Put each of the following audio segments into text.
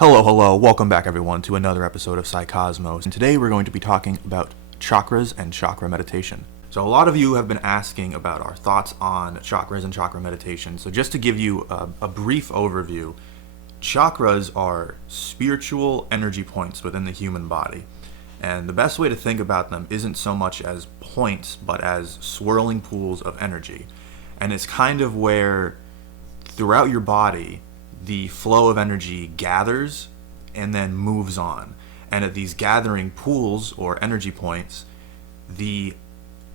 Hello, welcome back everyone to another episode of Psycosmos, and today we're going to be talking about chakras and chakra meditation. So a lot of you have been asking about our thoughts on chakras and chakra meditation, so just to give you a brief overview, chakras are spiritual energy points within the human body, and the best way to think about them isn't so much as points, but as swirling pools of energy, and it's kind of where throughout your body the flow of energy gathers and then moves on. And at these gathering pools or energy points, the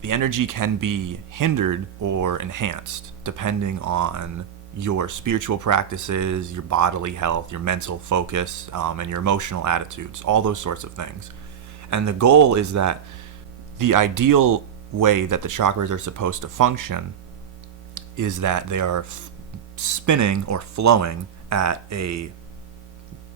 energy can be hindered or enhanced depending on your spiritual practices, your bodily health, your mental focus, and your emotional attitudes, all those sorts of things. And the goal is that the ideal way that the chakras are supposed to function is that they are spinning or flowing at a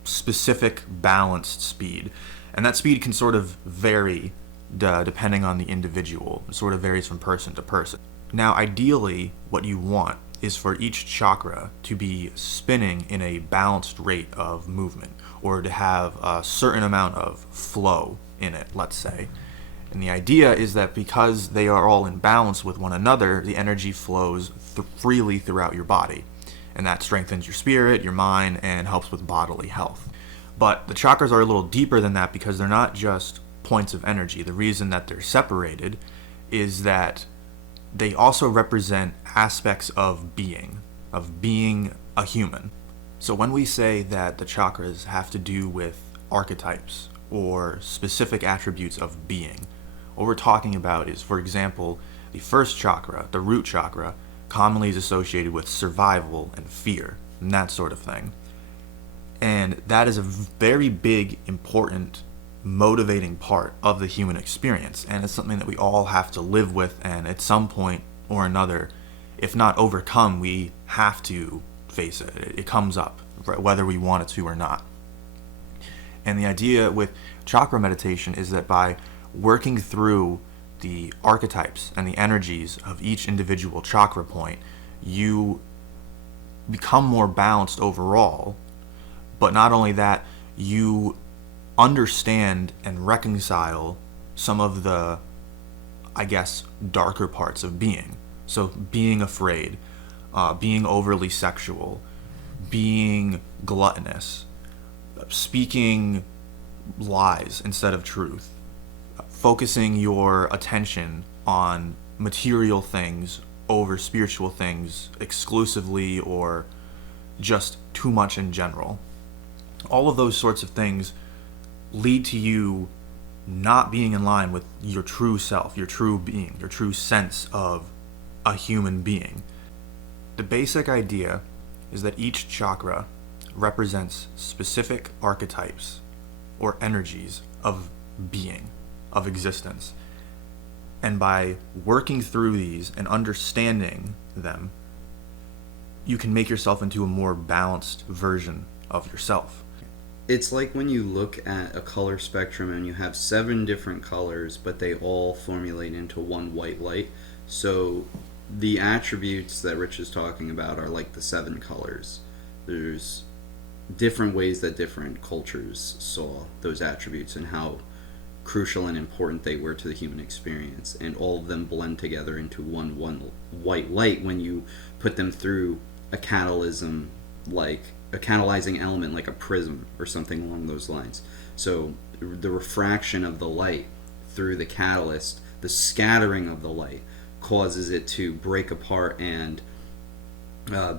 specific balanced speed, and that speed can sort of vary depending on the individual. It sort of varies from person to person. Now ideally what you want is for each chakra to be spinning in a balanced rate of movement, or to have a certain amount of flow in it, let's say. And the idea is that because they are all in balance with one another, the energy flows freely throughout your body. And that strengthens your spirit, your mind, and helps with bodily health. But the chakras are a little deeper than that because they're not just points of energy. The reason that they're separated is that they also represent aspects of being a human. So when we say that the chakras have to do with archetypes or specific attributes of being, what we're talking about is, for example, the first chakra, the root chakra, commonly is associated with survival and fear and that sort of thing. And that is a very big, important, motivating part of the human experience. And it's something that we all have to live with, and at some point or another, if not overcome, we have to face it. It comes up, whether we want it to or not. And the idea with chakra meditation is that by working through the archetypes and the energies of each individual chakra point, you become more balanced overall. But not only that, you understand and reconcile some of the, darker parts of being. So being afraid, being overly sexual, being gluttonous, speaking lies instead of truth, focusing your attention on material things over spiritual things exclusively, or just too much in general. All of those sorts of things lead to you not being in line with your true self, your true being, your true sense of a human being. The basic idea is that each chakra represents specific archetypes or energies of being, of existence. And by working through these and understanding them, you can make yourself into a more balanced version of yourself. It's like when you look at a color spectrum and you have 7 different colors, but they all formulate into one white light. So the attributes that Rich is talking about are like the 7 colors. There's different ways that different cultures saw those attributes and how crucial and important they were to the human experience, and all of them blend together into one white light when you put them through a catalyzing element like a prism or something along those lines. So the refraction of the light through the catalyst, the scattering of the light, causes it to break apart and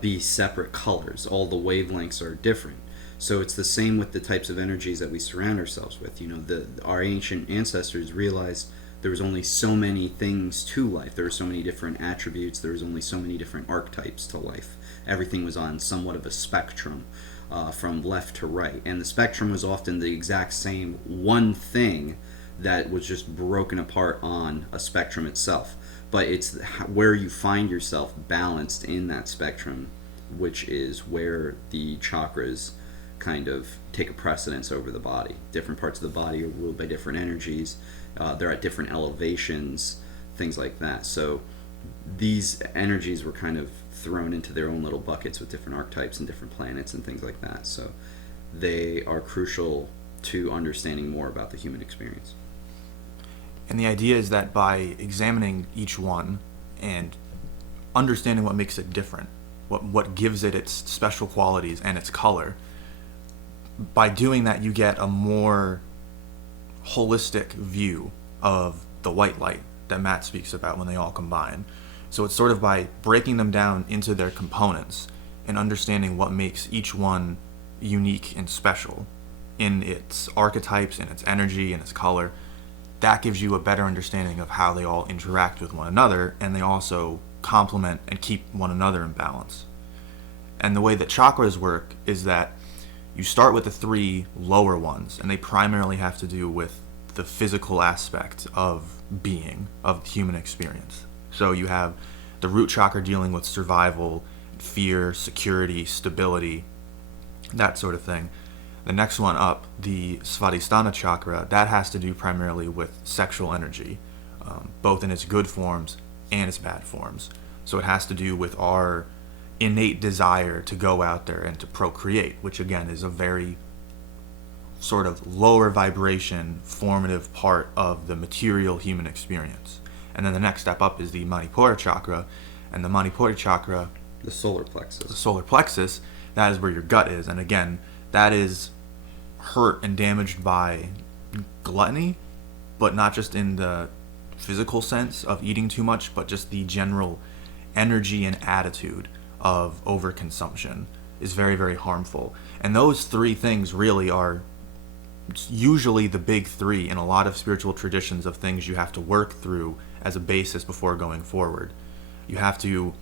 be separate colors. All the wavelengths are different. So it's the same with the types of energies that we surround ourselves with. Our ancient ancestors realized there was only so many things to life. There were so many different attributes. There was only so many different archetypes to life. Everything was on somewhat of a spectrum from left to right. And the spectrum was often the exact same one thing that was just broken apart on a spectrum itself. But it's where you find yourself balanced in that spectrum, which is where the chakras kind of take a precedence over the body. Different parts of the body are ruled by different energies. They're at different elevations, things like that. So these energies were kind of thrown into their own little buckets with different archetypes and different planets and things like that. So they are crucial to understanding more about the human experience. And the idea is that by examining each one and understanding what makes it different, what gives it its special qualities and its color, by doing that you get a more holistic view of the white light that Matt speaks about when they all combine. So it's sort of by breaking them down into their components and understanding what makes each one unique and special in its archetypes, in its energy, in its color. That gives you a better understanding of how they all interact with one another, and they also complement and keep one another in balance. And the way that chakras work is that you start with the 3 lower ones, and they primarily have to do with the physical aspect of being, of human experience. So you have the root chakra dealing with survival, fear, security, stability, that sort of thing. The next one up, the Svadhisthana chakra, that has to do primarily with sexual energy, both in its good forms and its bad forms. So it has to do with our innate desire to go out there and to procreate, which again is a very sort of lower vibration, formative part of the material human experience. And then the next step up is the Manipura chakra, and the Manipura chakra, the solar plexus. The solar plexus, that is where your gut is. And again, that is hurt and damaged by gluttony, but not just in the physical sense of eating too much, but just the general energy and attitude of overconsumption is very, very harmful. And those 3 things really are usually the big 3 in a lot of spiritual traditions of things you have to work through as a basis before going forward. You have to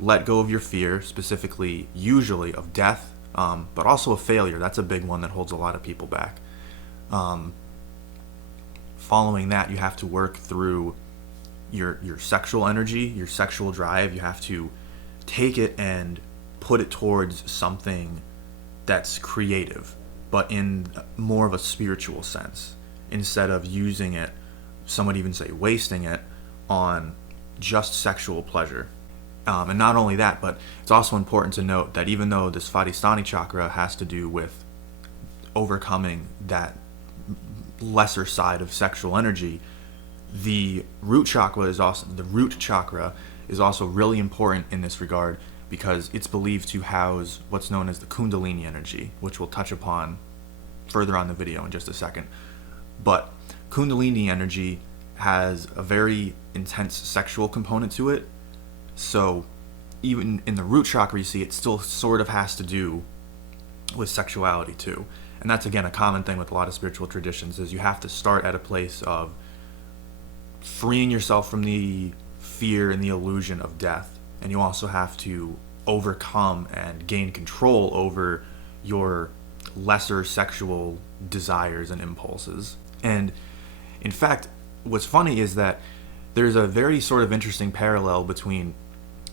let go of your fear, specifically usually of death, but also of failure. That's a big one that holds a lot of people back. Following that, you have to work through your sexual energy, your sexual drive. You have to take it and put it towards something that's creative, but in more of a spiritual sense, instead of using it, some would even say wasting it, on just sexual pleasure. And not only that, but it's also important to note that even though the Svadhisthana chakra has to do with overcoming that lesser side of sexual energy, the root chakra is also really important in this regard, because it's believed to house what's known as the Kundalini energy, which we'll touch upon further on the video in just a second. But Kundalini energy has a very intense sexual component to it. So even in the root chakra, you see it still sort of has to do with sexuality too. And that's, again, a common thing with a lot of spiritual traditions, is you have to start at a place of freeing yourself from the fear and the illusion of death. And you also have to overcome and gain control over your lesser sexual desires and impulses. And in fact, what's funny is that there's a very sort of interesting parallel between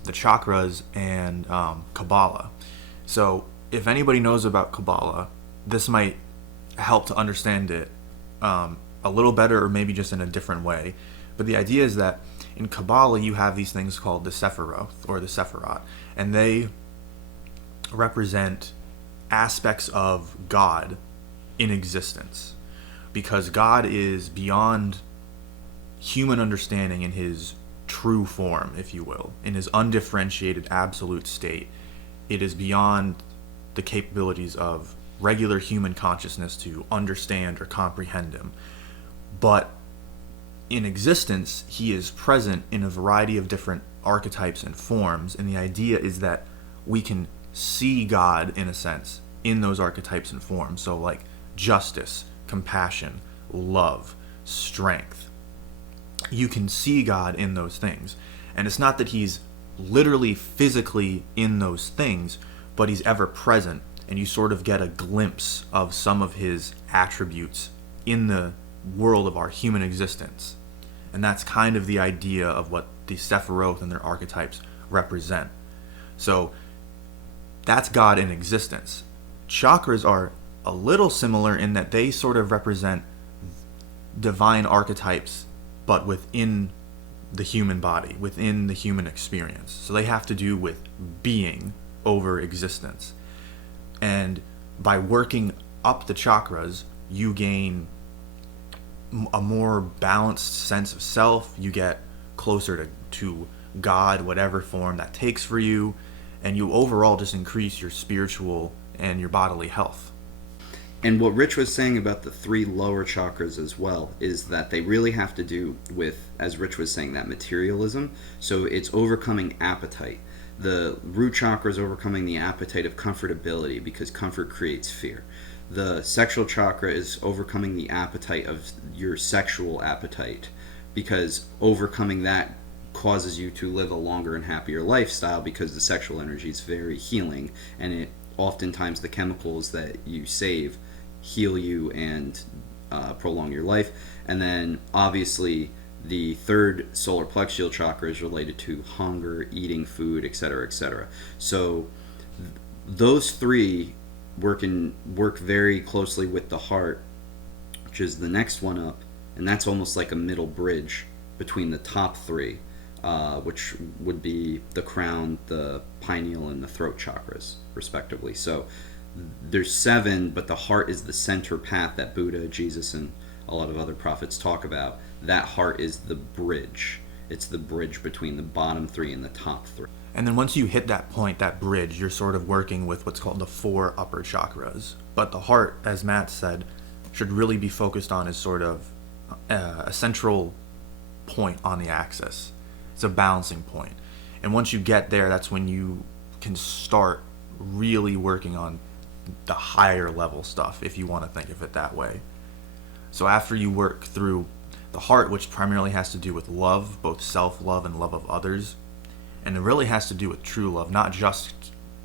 the chakras and Kabbalah. So if anybody knows about Kabbalah, this might help to understand it a little better, or maybe just in a different way. But the idea is that in Kabbalah you have these things called the Sephiroth, or the Sephirot, and they represent aspects of God in existence, because God is beyond human understanding in his true form, if you will, in his undifferentiated absolute state. It is beyond the capabilities of regular human consciousness to understand or comprehend him. But in existence, he is present in a variety of different archetypes and forms, and the idea is that we can see God, in a sense, in those archetypes and forms. So like justice, compassion, love, strength. You can see God in those things. And it's not that he's literally physically in those things, but he's ever present, and you sort of get a glimpse of some of his attributes in the world of our human existence. And that's kind of the idea of what the Sephiroth and their archetypes represent. So that's God in existence. Chakras are a little similar in that they sort of represent divine archetypes, but within the human body, within the human experience. So they have to do with being over existence. And by working up the chakras, you gain a more balanced sense of self. You get closer to God, whatever form that takes for you, and you overall just increase your spiritual and your bodily health. And what Rich was saying about the 3 lower chakras as well is that they really have to do with, as Rich was saying, that materialism. So it's overcoming appetite. The root chakra is overcoming the appetite of comfortability, because comfort creates fear. The sexual chakra is overcoming the appetite of your sexual appetite, because overcoming that causes you to live a longer and happier lifestyle, because the sexual energy is very healing, and it oftentimes the chemicals that you save heal you and prolong your life. And then obviously the 3rd solar plexual chakra is related to hunger, eating food, etc., etc. So those 3 work very closely with the heart, which is the next one up, and that's almost like a middle bridge between the top 3, which would be the crown, the pineal, and the throat chakras, respectively. So there's 7, but the heart is the center path that Buddha, Jesus, and a lot of other prophets talk about. That heart is the bridge. It's the bridge between the bottom 3 and the top 3. And then once you hit that point, that bridge, you're sort of working with what's called the 4 upper chakras. But the heart, as Matt said, should really be focused on as sort of a central point on the axis. It's a balancing point. And once you get there, that's when you can start really working on the higher level stuff, if you want to think of it that way. So after you work through the heart, which primarily has to do with love, both self-love and love of others, and it really has to do with true love, not just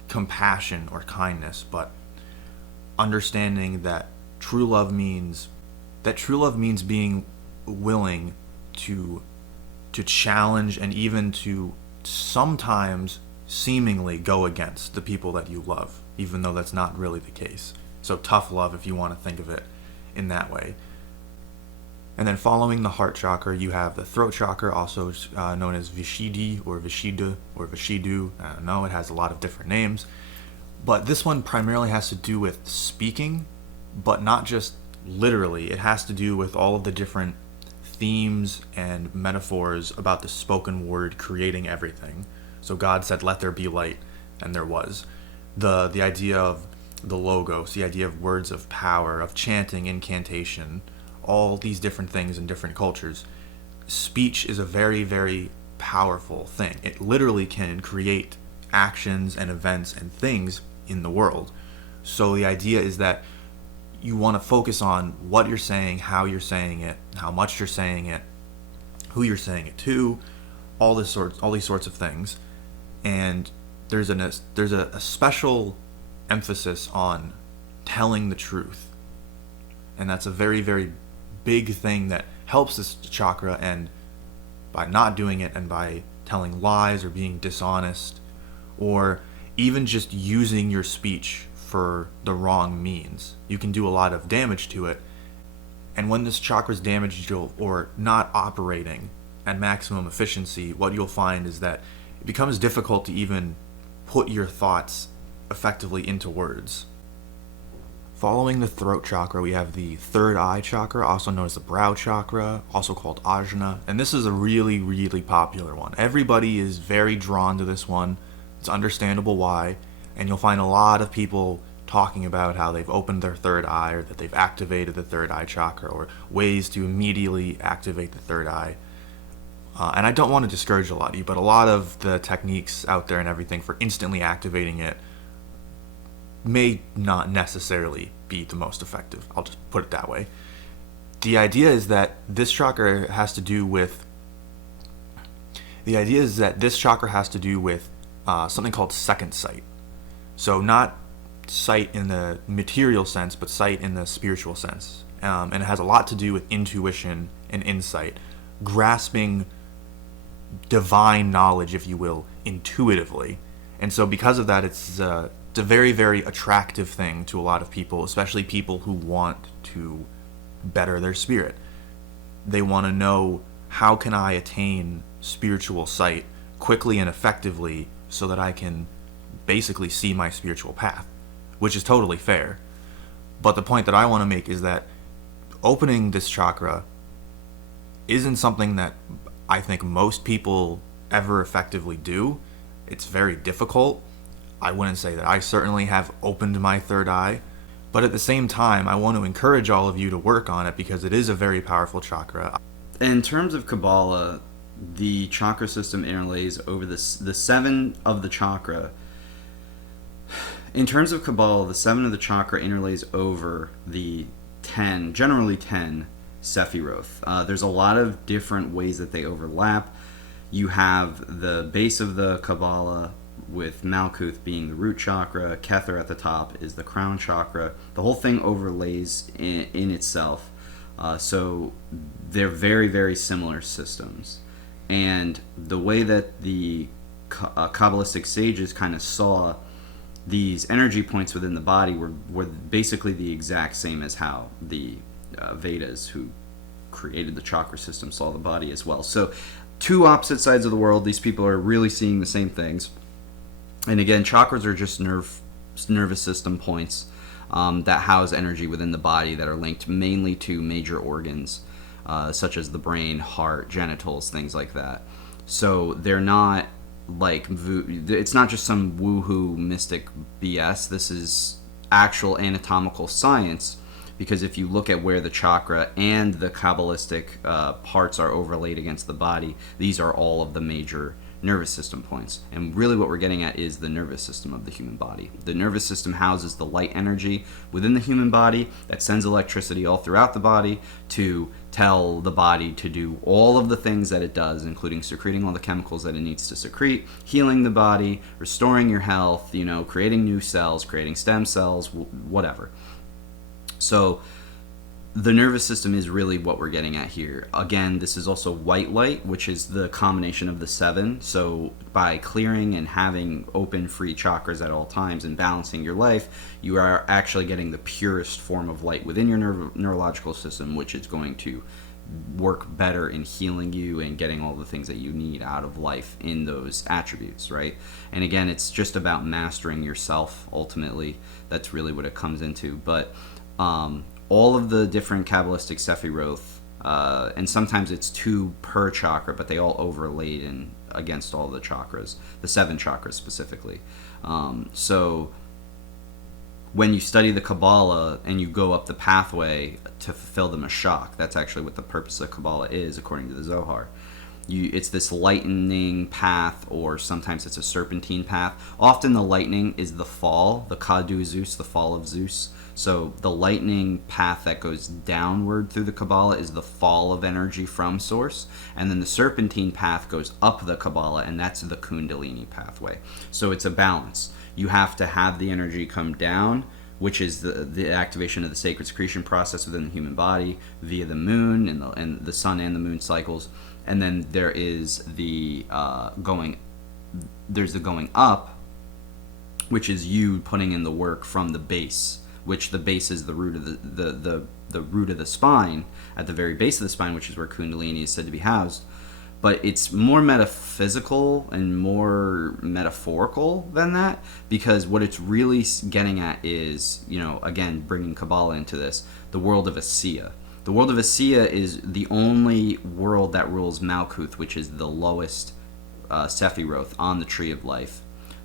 compassion or kindness, but understanding that true love means being willing to challenge and even to sometimes seemingly go against the people that you love, even though that's not really the case. So tough love, if you want to think of it in that way. And then following the heart chakra, you have the throat chakra, also known as Vishuddhi or Vishuddha or Vishuddhu. I don't know, it has a lot of different names. But this one primarily has to do with speaking, but not just literally. It has to do with all of the different themes and metaphors about the spoken word creating everything. So God said, "Let there be light," and there was. The idea of the logos, the idea of words of power, of chanting, incantation, all these different things in different cultures. Speech is a very, very powerful thing. It literally can create actions and events and things in the world. So the idea is that you want to focus on what you're saying, how you're saying it, how much you're saying it, who you're saying it to, all these sorts of things. And there's a special emphasis on telling the truth, and that's a very, very big thing that helps this chakra. And by not doing it, and by telling lies or being dishonest, or even just using your speech for the wrong means, you can do a lot of damage to it. And when this chakra is damaged or not operating at maximum efficiency, what you'll find is that it becomes difficult to even put your thoughts effectively into words. Following the throat chakra, we have the third eye chakra, also known as the brow chakra, also called ajna. And this is a really, really popular one. Everybody is very drawn to this one. It's understandable why. And you'll find a lot of people talking about how they've opened their third eye, or that they've activated the third eye chakra, or ways to immediately activate the third eye. And I don't want to discourage a lot of you, but a lot of the techniques out there and everything for instantly activating it may not necessarily be the most effective. I'll just put it that way. The idea is that this chakra has to do with something called second sight. So not sight in the material sense, but sight in the spiritual sense. And it has a lot to do with intuition and insight, grasping divine knowledge, if you will, intuitively. And so because of that, it's a very, very attractive thing to a lot of people, especially people who want to better their spirit. They want to know, how can I attain spiritual sight quickly and effectively so that I can basically see my spiritual path, which is totally fair. But the point that I want to make is that opening this chakra isn't something that I think most people ever effectively do. It's very difficult. I wouldn't say that I certainly have opened my third eye, but at the same time, I want to encourage all of you to work on it because it is a very powerful chakra. In terms of Kabbalah, the chakra system interlays over the seven of the chakra. In terms of Kabbalah, the seven of the chakra interlays over the 10, generally 10 Sephiroth. There's a lot of different ways that they overlap. You have the base of the Kabbalah with Malkuth being the root chakra, Kether at the top is the crown chakra. The whole thing overlays in itself. So they're very, very similar systems. And the way that the Kabbalistic sages kind of saw these energy points within the body were basically the exact same as how the Vedas, who created the chakra system, saw the body as well. So two opposite sides of the world. These people are really seeing the same things. And again, chakras are just nervous system points that house energy within the body that are linked mainly to major organs, such as the brain, heart, genitals, things like that. So they're not like, it's not just some woohoo mystic BS. This is actual anatomical science, because if you look at where the chakra and the Kabbalistic parts are overlaid against the body, these are all of the major nervous system points. And really what we're getting at is the nervous system of the human body. The nervous system houses the light energy within the human body that sends electricity all throughout the body to tell the body to do all of the things that it does, including secreting all the chemicals that it needs to secrete, healing the body, restoring your health, creating new cells, creating stem cells, whatever. So the nervous system is really what we're getting at here. Again, this is also white light, which is the combination of the seven. So by clearing and having open, free chakras at all times and balancing your life, you are actually getting the purest form of light within your neurological system, which is going to work better in healing you and getting all the things that you need out of life in those attributes, right? And again, it's just about mastering yourself, ultimately. That's really what it comes into. But all of the different Kabbalistic Sephiroth, and sometimes it's 2 per chakra, but they all overlaid in against all the chakras, the 7 chakras specifically. So when you study the Kabbalah and you go up the pathway to fulfill the Mashach, that's actually what the purpose of Kabbalah is, according to the Zohar. It's this lightning path, or sometimes it's a serpentine path. Often the lightning is the fall, the Kadu Zeus, the fall of Zeus. So the lightning path that goes downward through the Kabbalah is the fall of energy from Source. And then the serpentine path goes up the Kabbalah, and that's the Kundalini pathway. So it's a balance. You have to have the energy come down, which is the activation of the sacred secretion process within the human body via the moon and the sun and the moon cycles. And then there is the going up, which is you putting in the work from the base, which the base is the root of the root of the spine, at the very base of the spine, which is where Kundalini is said to be housed. But it's more metaphysical and more metaphorical than that, because what it's really getting at is, again, bringing Kabbalah into this, the world of Asiya. The world of Asiya is the only world that rules Malkuth, which is the lowest Sephiroth on the tree of life.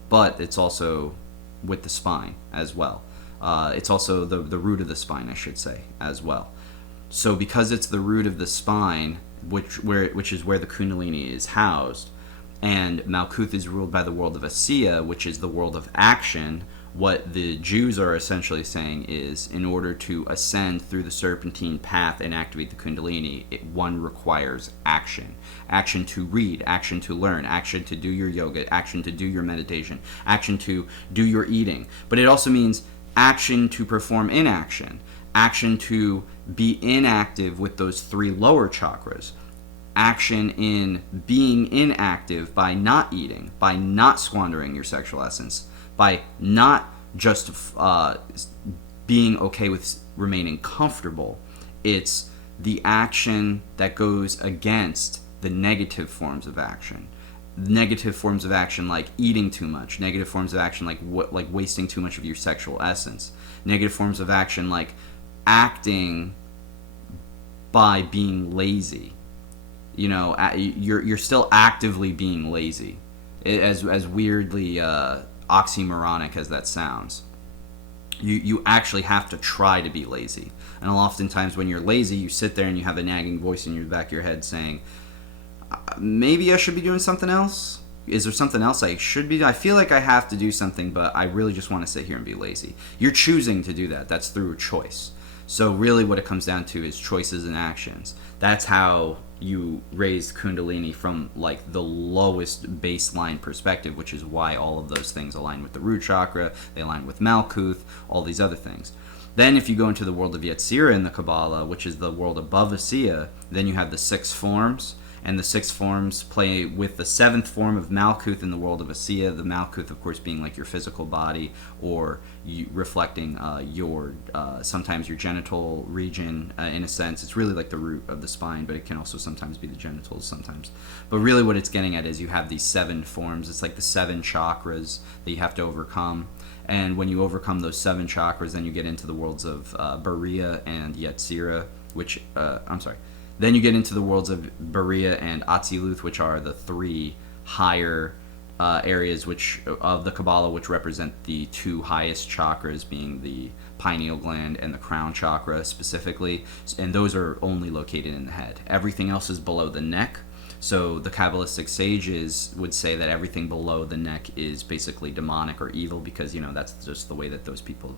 But it's also with the spine as well. It's also the root of the spine, I should say, as well. So because it's the root of the spine, which is where the Kundalini is housed, and Malkuth is ruled by the world of Asiya, which is the world of action, what the Jews are essentially saying is, in order to ascend through the serpentine path and activate the Kundalini, one requires action. Action to read, action to learn, action to do your yoga, action to do your meditation, action to do your eating. But it also means action to perform inaction, action to be inactive with those 3 lower chakras, action in being inactive by not eating, by not squandering your sexual essence, by not just being okay with remaining comfortable. It's the action that goes against the negative forms of action. negative forms of action like eating too much, negative forms of action like wasting too much of your sexual essence, negative forms of action like acting by being lazy. You know, you're still actively being lazy, as weirdly oxymoronic as that sounds. You actually have to try to be lazy. And oftentimes when you're lazy, you sit there and you have a nagging voice in your back of your head saying, maybe I should be doing something else? Is there something else I should be? I feel like I have to do something, but I really just want to sit here and be lazy. You're choosing to do that. That's through a choice. So really what it comes down to is choices and actions. That's how you raise Kundalini from like the lowest baseline perspective, which is why all of those things align with the root chakra, they align with Malkuth, all these other things. Then if you go into the world of Yetzirah in the Kabbalah, which is the world above Asiya, then you have the 6 forms, and the 6 forms play with the 7th form of Malkuth in the world of Asiya, the Malkuth of course being like your physical body, or reflecting your sometimes your genital region in a sense. It's really like the root of the spine, but it can also sometimes be the genitals sometimes. But really what it's getting at is you have these 7 forms. It's like the 7 chakras that you have to overcome. And when you overcome those 7 chakras, then you get into the worlds of Bariya and Yetzirah, which, then you get into the worlds of Bariya and Atziluth, which are the 3 higher areas of the Kabbalah, which represent the 2 highest chakras, being the pineal gland and the crown chakra specifically. And those are only located in the head. Everything else is below the neck. So the Kabbalistic sages would say that everything below the neck is basically demonic or evil, because, you know, that's just the way that those people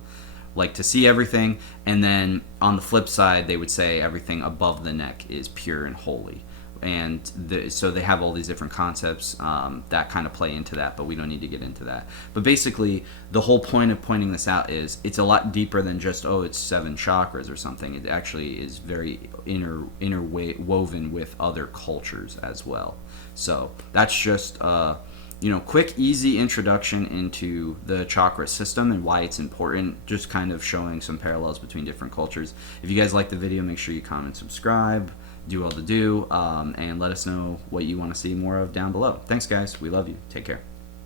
like to see everything. And then on the flip side, they would say everything above the neck is pure and holy. And so they have all these different concepts that kind of play into that, but we don't need to get into that. But basically, the whole point of pointing this out is it's a lot deeper than just, it's 7 chakras or something. It actually is very interwoven with other cultures as well. So that's just quick, easy introduction into the chakra system and why it's important, just kind of showing some parallels between different cultures. If you guys like the video, make sure you comment, subscribe, do all the do, and let us know what you want to see more of down below. Thanks, guys. We love you. Take care.